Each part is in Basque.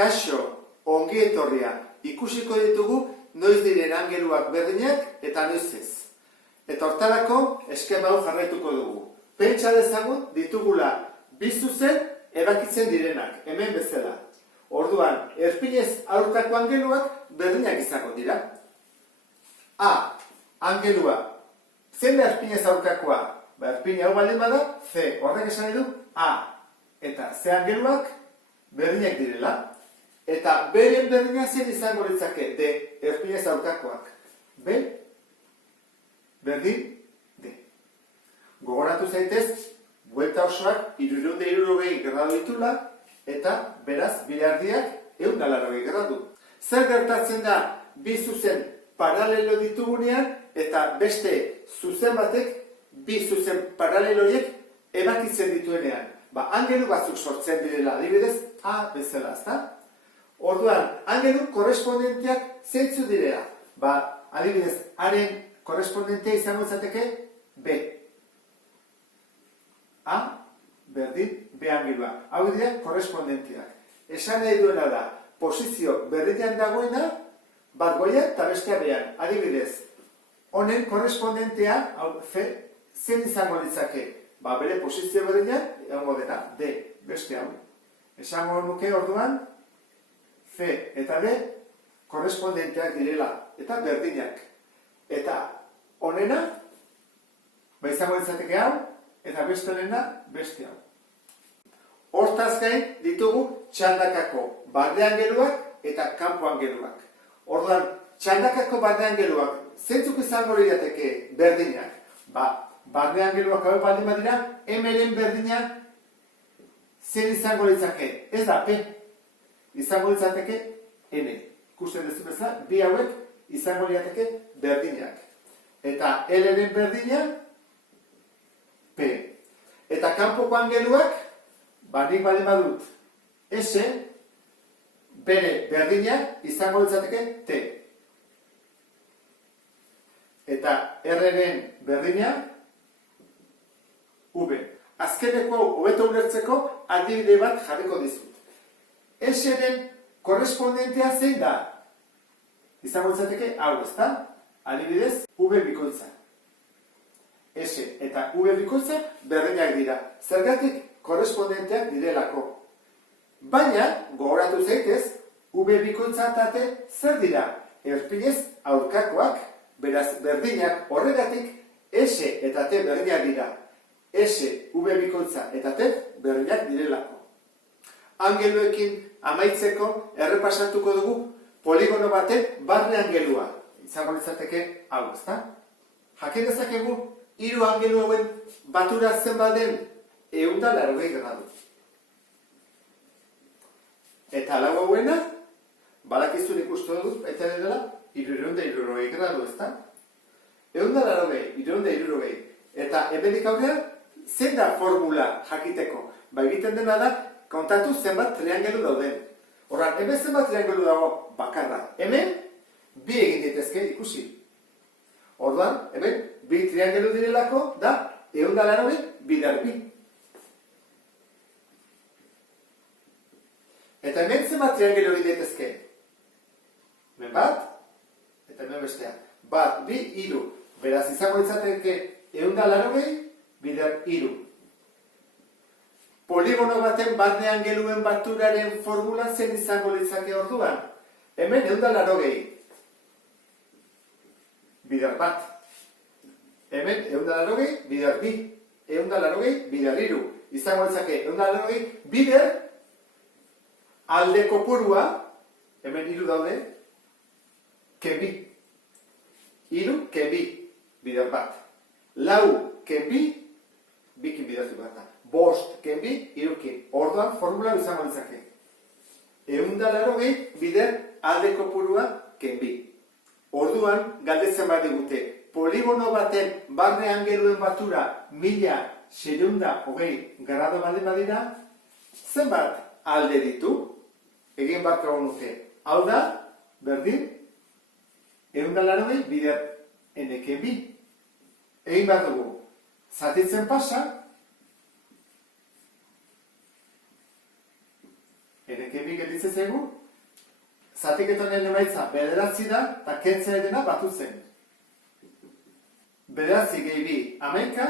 kaixo, ongi etorria, ikusiko ditugu noiz diren angeluak berdinak eta noiz ez. Eta hortarako eskema hau jarraituko dugu. Pentsa dezagun ditugula bi zuzen erakitzen direnak, hemen bezala. Orduan, erpinez aurkako angeluak berdinak izango dira. A. Angelua. Zein da erpinez aurkakoa? Erpine hau baldin bada, C. Horrek esan nahi du A. Eta C angeluak berdinak direla. Eta beren berdina zein izango litzake D. Erpinez aurkakoak. B. Berdin D. Gogoratu zaitez, buelta osoak 360 gradu ditula, eta beraz, bilardiak 180 gradu. Zer gertatzen da bi zuzen paralelo ditugunean, eta beste zuzen batek bi zuzen paraleloiek ebakitzen dituenean. Angelu batzuk sortzen direla, adibidez, A bezala, ezta? Orduan, angelu korrespondenteak zeintzu direla. Adibidez, haren korrespondentea izango izateke B. A, berdin, B angelua. Hau dira korrespondenteak. Esan nahi duena da, posizio berdinean dagoena, bat goian eta bestea behan. Adibidez, honen korrespondentea, hau C, zein izango litzake? Bere posizio berdinean, egongo dena, D, beste hau. Esango nuke orduan, C eta D korrespondenteak direla, eta berdinak. Eta honena, izango litzateke hau, eta beste honena, beste hau. Hortaz gain ditugu txandakako barne angeluak eta kanpo angeluak. Orduan, txandakako barne angeluak zeintzuk izango lirateke berdinak? Barne angeluak hau baldin badira, M-ren berdina zein izango litzake? Ez da P, izango litzateke N. Ikusten duzu bezala, bi hauek izango lirateke berdinak. Eta L-ren berdina P. Eta kanpoko angeluak, nik baldin badut S, bere berdina izango litzateke T. Eta R-ren berdina V. Azkeneko hobeto ulertzeko adibide bat jarriko dizut. S-ren korrespondentea zein da? Izango litzateke hau, ezta? Adibidez, V bikoitza. S eta V bikoitza berdinak dira. Zergatik korrespondenteak direlako. Baina, gogoratu zaitez, V bikoitza eta T zer dira? Erpinez aurkakoak, beraz berdinak horregatik S eta T berdinak dira. S, V bikoitza eta T berdinak direlako. Angeluekin amaitzeko errepasatuko dugu poligono baten barne angelua. Izango litzateke hau, ezta? Jakin dezakegu, hiru angelu hauen batura zenbat den 180 gradu. Eta lau hauena, badakizun ikusten dut, eta dela 360 gradu, ezta? 180, 360. Eta hemendik aurrean, zein da formula jakiteko? Egiten dena da, kontatu zenbat triangelu dauden. Horran, hemen zenbat triangelu dago bakarra. Hemen, bi egin ditezke ikusi. Orduan, hemen, bi triangelu direlako, da, 180 bider bi. Eta hemen zenbat triangelu egin ditezke? Hemen bat, eta hemen bestea. Bat, bi, hiru. Beraz, izango litzateke 180 bider hiru. Poligono baten barne angeluen baturaren formula zen izango litzake orduan. Hemen 180 bider bat. Hemen 180 bider bi. 180 bider hiru. Izango litzake 180 bider alde kopurua, hemen hiru daude, kenbi. Hiru kenbi bider bat. Lau kenbi, bikin bidertu bat da. Bost kenbi, hirukin. Orduan formula izango litzake. 180 bider alde kopurua kenbi. Orduan, galdetzen bat digute, poligono baten barne angeluen batura 1620 gradu baldin badira, zenbat alde ditu? Egin bat gau nuke. Hau da, berdin, 180 bider NKB. Egin bat dugu, zatitzen pasa, erekebi gelditzen zaigu, zatiketonen emaitza bederatzi da, eta kentzea dena batutzen. Bederatzi gehi bi 11,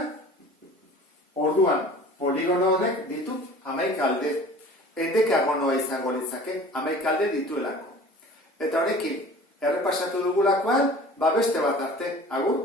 orduan poligono horrek ditut 11 alde. Endekagonoa izango litzake, 11 alde dituelako. Eta horrekin, errepasatu dugulakoan, beste bat arte, agur.